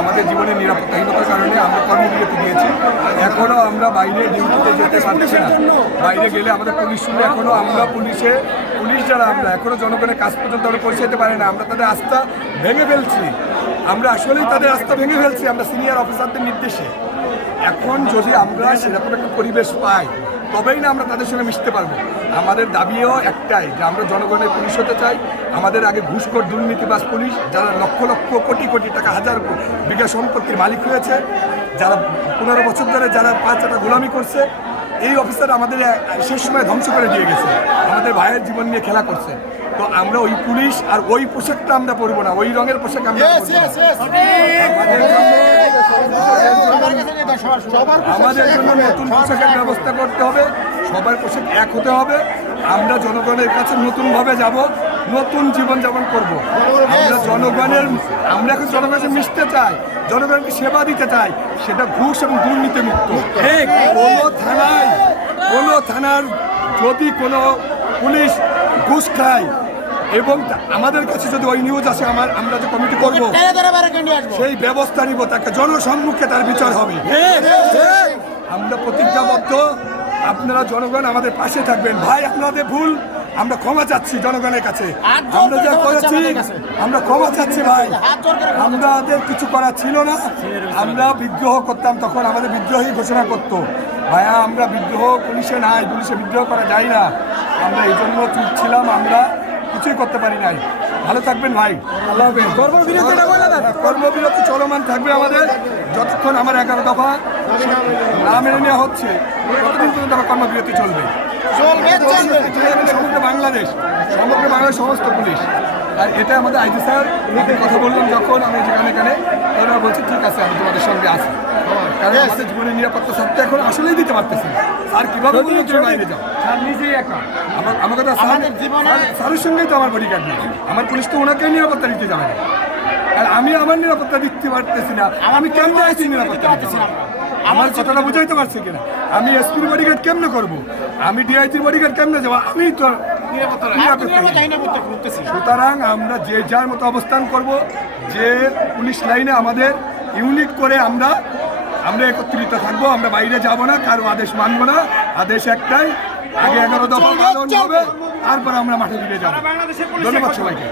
আমাদের জীবনের নিরাপত্তাহীনতার কারণে আমরা কর্মবিরতি দিয়েছি। এখনও আমরা বাইরে ডিউটিতে যেতে পারছি না। বাইরে গেলে আমাদের পুলিশ শুনে এখনও আমরা পুলিশ যারা আমরা এখনও জনগণের কাজ পর্যন্ত আমরা পৌঁছে যেতে পারি না। আমরা তাদের আস্থা ভেঙে ফেলছি। আমরা আসলেই তাদের আস্থা ভেঙে ফেলছি আমরা সিনিয়র অফিসারদের নির্দেশে। এখন যদি আমরা সেরকম একটা পরিবেশ পাই তবেই না আমরা তাদের সঙ্গে মিশতে পারবো। আমাদের দাবিও একটাই যে আমরা জনগণের পুলিশ হতে চাই। আমাদের আগে ঘুষখোর দুর্নীতিবাজ পুলিশ যারা লক্ষ লক্ষ কোটি কোটি টাকা হাজার বিঘা সম্পত্তির মালিক হয়েছে, যারা 15 বছর ধরে যারা 5 গোলামি করছে, এই অফিসার আমাদের শেষ সময় ধ্বংস করে দিয়ে গেছে, আমাদের ভাইয়ের জীবন নিয়ে খেলা করছে। তো আমরা ওই পুলিশ আর ওই পোশাকটা আমরা পরবো না, ওই রঙের পোশাক আমরা আমাদের জন্য নতুন পোশাকের ব্যবস্থা করতে হবে। সবার পোশাক এক হতে হবে। আমরা জনগণের কাছে নতুনভাবে যাব, নতুন জীবনযাপন করব। আমরা এখন জনগণের মিশতে চাই, জনগণকে সেবা দিতে চাই, সেটা ঘুষ এবং দুর্নীতি মুক্ত। কোনো থানার যদি কোনো পুলিশ ঘুষ খায় এবং আমাদের কাছে যদি ওই নিউজ আসে আমরা যে কমিটি করবো সেই ব্যবস্থা নিব, তাকে জনসম্মুখে তার বিচার হবে। আমরা প্রতিজ্ঞাবদ্ধ, আপনারা জনগণ আমাদের পাশে থাকবেন। ভাই আপনাদের ভুল আমরা ক্ষমা চাচ্ছি জনগণের কাছে। আমরা যা করেছি আমরা ক্ষমা চাচ্ছি ভাই। আমাদের কিছু করা ছিল না, আমরা বিদ্রোহ করতাম, তখন আমাদের বিদ্রোহী ঘোষণা করতো। ভাইয়া আমরা বিদ্রোহ পুলিশে নাই, পুলিশে বিদ্রোহ করা যায় না। আমরা এই জন্য চুপ ছিলাম, আমরা কিছুই করতে পারি নাই। ভালো থাকবেন ভাই। কর্মবিরতি চলমান থাকবে আমাদের যতক্ষণ আমার 11 দফা না মেনে নেওয়া হচ্ছে ততদিন পর্যন্ত আমার কর্মবিরতি চলবে। সমগ্র বাংলাদেশ সমস্ত পুলিশ। আর এটা আমাদের আইজি স্যার কথা বললাম যখন আমি যেখানে ওরা বলছে ঠিক আছে আমি তোমাদের সঙ্গে আসি, কারণ আমাদের জীবনের নিরাপত্তা স্যারটা এখন আসলেই দিতে পারতেছে না। স্যার কীভাবে বললেন তুমি বাইরে যাও, স্যার নিজেই একা। আমার কথা স্যারের সঙ্গেই তো আমার বডিগার্ড নেই, আমার পুলিশ তো ওনাকে নিরাপত্তা দিতে যাবে না। আর আমি আমার নিরাপত্তা দিতে পারতেছি না, আমি কেমনে আইছি নিরাপত্তা দিতেছি না? আমার কথাটা বুঝাইতে পারছি কিনা? আমি এসপির বডিগার্ড কেমনে করবো? আমি ডিআইজির বডিগার্ড কেমনে যাবো? আমি তো সুতরাং আমরা যে যার মতো অবস্থান করব, যে পুলিশ লাইনে আমাদের ইউনিট করে আমরা একত্রিত থাকবো। আমরা বাইরে যাব না, কারো আদেশ মানবো না। আদেশ একটাই, আগে 11 দফা পালন হবে, তারপর আমরা মাঠে ফিরে যাবো। ধন্যবাদ সবাইকে।